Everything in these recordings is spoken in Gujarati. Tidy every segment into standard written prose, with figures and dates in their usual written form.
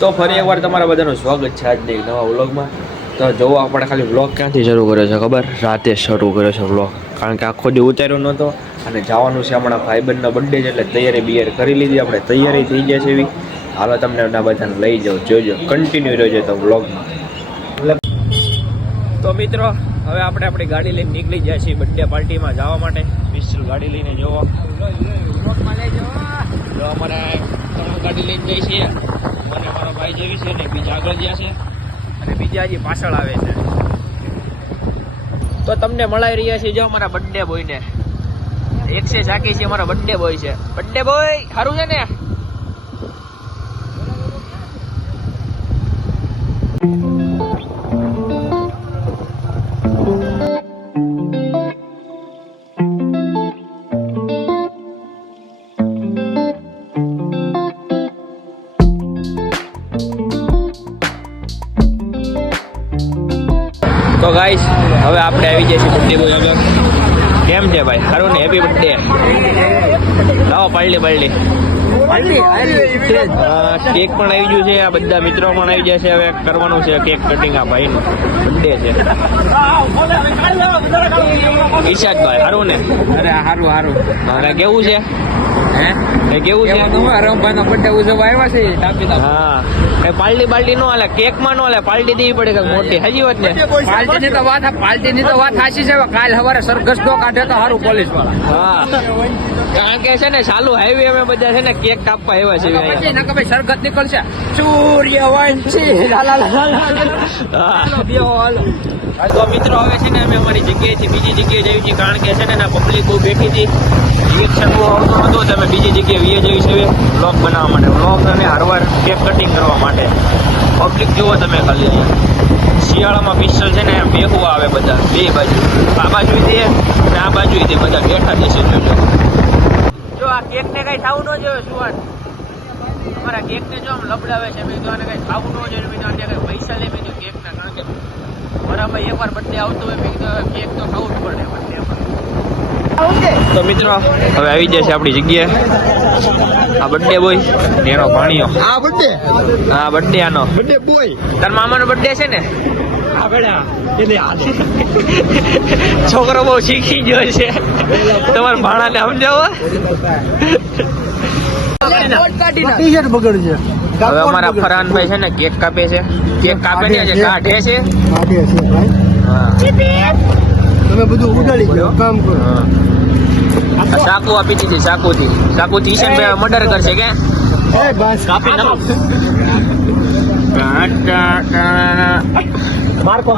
તો ફરી એકવાર તમારા બધાનું સ્વાગત છે આજના એક નવા વ્લોગમાં. તો જોવો આપણે ખાલી વ્લોગ ક્યાંથી શરૂ કર્યો છે ખબર? રાતે શરૂ કર્યો છે વ્લોગ, કારણ કે આખો દી ઉતાર્યો નહોતો અને જવાનું છે હમણાં ભાઈબંધનો બર્થડે છે, એટલે તૈયારી કરી લીધી આપણે, તૈયારી થઈ ગયા છે એવી. હાલો તમને એના બધાને લઈ જાઉં, જોજો, કન્ટિન્યુ રહેજો તો વ્લોગમાં. તો મિત્રો હવે આપણે આપણી ગાડી લઈને નીકળી જાય છીએ બર્થડે પાર્ટીમાં જવા માટે. સ્પેશિયલ ગાડી લઈને જોવો તો અમારે 3 ગાડી લઈને જઈએ છીએ. મને મારો ભાઈ જેવી છે ને બીજા આગળ જ્યાં છે અને બીજા હજી પાછળ આવે છે. તો તમને મળાઈ રહ્યા છે જો અમારા બર્થડે બોયને. એક છે ઝાકી છે, અમારો બર્થડે બોય છે. બર્થડે બોય સારું છે ને? તો ગાઈસ હવે આપણે આવી જઈએ છીએ બર્થડે બોય આગળ. કેમ છે ભાઈ? સારું ને? Happy birthday. લાવો પાલડી કેક પણ આવી ગયું છે. આ બધા મિત્રો પણ આવી જાય છે. હવે કરવાનું છે કેક કટિંગ. આ ભાઈનું બર્થડે છે. ઈશાદભાઈ સારું ને? અરે સારું. મારે કેવું છે? હે કેવું છે? રમભાઈનો બર્થડે ઉજવવા આવ્યા છે. હા, પાલડી નો હાલે, કેક માં નો હાલે, પાલડી દેવી પડે મોટી. હજી વાત ને પાલડી ની તો વાત સાચી છે. કાલ સવારે સરઘસ નો કાઢે તો સારું પોલીસ વાળા. હા, કારણ કે છે ને ચાલુ હાઈવે અમે બધા છે ને કેક કાપવા આવ્યા છે. સરઘસ નીકળશે સૂર્યવંશી. તો મિત્રો હવે છે ને અમે અમારી જગ્યાએથી બીજી જગ્યાએ જઈએ છીએ, કારણ કે છે ને પબ્લિક બહુ બેઠી હતી, રિએક્શન બહુ આવતું હતું, તો અમે બીજી જગ્યાએ વીએ જઈએ છીએ વ્લોગ બનાવવા માટે, વ્લોગ અને હરવાર કેક કટિંગ કરવા માટે. પબ્લિક જુઓ તમે ખાલી. શિયાળામાં પિસ્ટલ છે ને બેહવા આવે બધા, બે બાજુ, આ બાજુ દે અને આ બાજુ દે, બધા બેઠા જશે. જો આ કેક ને કઈ થવું ન જોઈએ. શું વાત? અમારા કેક ને જો આમ લબડાવે છે. મેં તો આને કઈ થવું ન જોઈએ. મેં તો આને કઈ પૈસા લઈ મેં કેક ના, કારણ કે મારા ભાઈ એકવાર બર્થડે આવતો હોય, મેં કીધું કેક તો ખાવું જ પડે બર્થડે પર. તો મિત્રો હવે આવી જાય છે આપણી જગ્યાએ આ બર્થડે બોય એનો ભાણિયો. હા બર્થડે આનો બર્થડે બોય. તાર મામાનો બર્થડે છે ને? છોકરો બહુ શીખી ગયો છે. તમારા ભાણાને સમજાવો. હવે અમારા ફરહાનભાઈ છે ને કેક કાપે છે. કેક કાપે ને કાઢે છે. તમે બધું ઉડાડી દો, કામ કરો. ચાકુ આપી દીધી, ચાકુથી ઈશાનભાઈ મર્ડર કરશે કે કાપી માર્કો.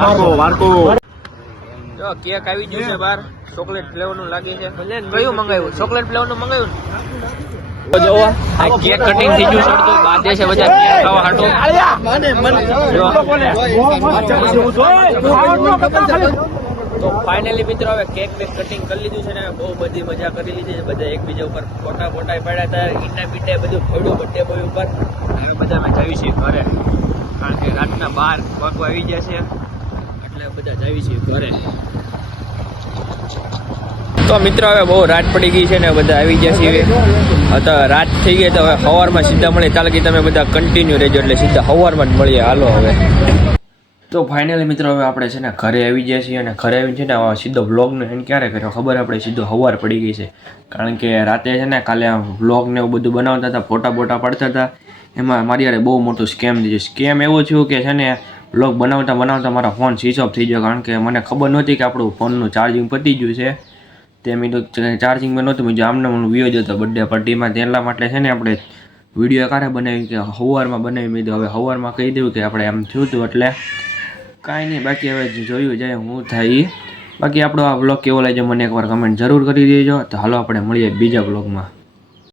જો કેક આવી ગયું છે બહાર. ચોકલેટ ફ્લેવર નું લાગે છે. કયું મંગાવ્યું? ચોકલેટ ફ્લેવર નું મંગાવ્યું ને? જોવો આ કેક કટિંગ થઈ ગયું. સડતું બાંધે છે બધા કેક ખાવા હાટું. તો ફાઇનલી મિત્રો હવે કેક કટિંગ કરી લીધું છે ને બહુ બધી મજા કરી લીધી છે. બધા એકબીજા ઉપર ફોટા પડ્યા હતા, ઈંડા બીટા બધું ફોડ્યું બર્થડે બોય ઉપર. હવે બધા અમે જઈએ છીએ ઘરે, કારણ કે રાતના 12 વાગવા આવી ગયા છે, એટલે બધા જઈએ છીએ ઘરે. તો મિત્રો હવે બહુ રાત પડી ગઈ છે ને બધા આવી ગયા છીએ. તો રાત થઈ ગઈ તો હવે સવારમાં સીધા મળીએ. ચાલ કે તમે બધા કન્ટિન્યુ રહેજો, એટલે સીધા સવારમાં જ મળીએ. હાલો હવે. તો ફાઇનલી મિત્રો હવે આપણે છે ને ઘરે આવી ગયા છીએ, અને ઘરે આવીને છે ને સીધો વ્લોગનો એન્ડ ક્યારે કર્યો ખબર? આપણે સીધો સવાર પડી ગઈ છે, કારણ કે રાતે છે ને કાલે વ્લોગને એવું બધું બનાવતા હતા, ફોટા પાડતા હતા. એમાં મારી યારે બહુ મોટું સ્કેમ થઈ ગયું. સ્કેમ એવું થયું કે છે ને વ્લોગ બનાવતા મારા ફોન સ્વિચ ઓફ થઈ ગયો, કારણ કે મને ખબર નહોતી કે આપણું ફોનનું ચાર્જિંગ પતી ગયું છે. તે મેં તો ચાર્જિંગમાં નહોતું, મેં આમને મને વિયો જતો બર્થડે પાર્ટીમાં. તેના માટે છે ને આપણે વિડીયો ક્યારે બનાવી કે સવારમાં બનાવી. મેં હવે સવારમાં કહી દઉં કે આપણે એમ થયું હતું, એટલે કાંઈ નહીં. બાકી હવે જોયું જાય હું થાય. બાકી આપણો આ વ્લોગ કેવો લાગ્યો મને એકવાર કમેન્ટ જરૂર કરી દેજો. તો હાલો આપણે મળીએ બીજા વ્લોગમાં.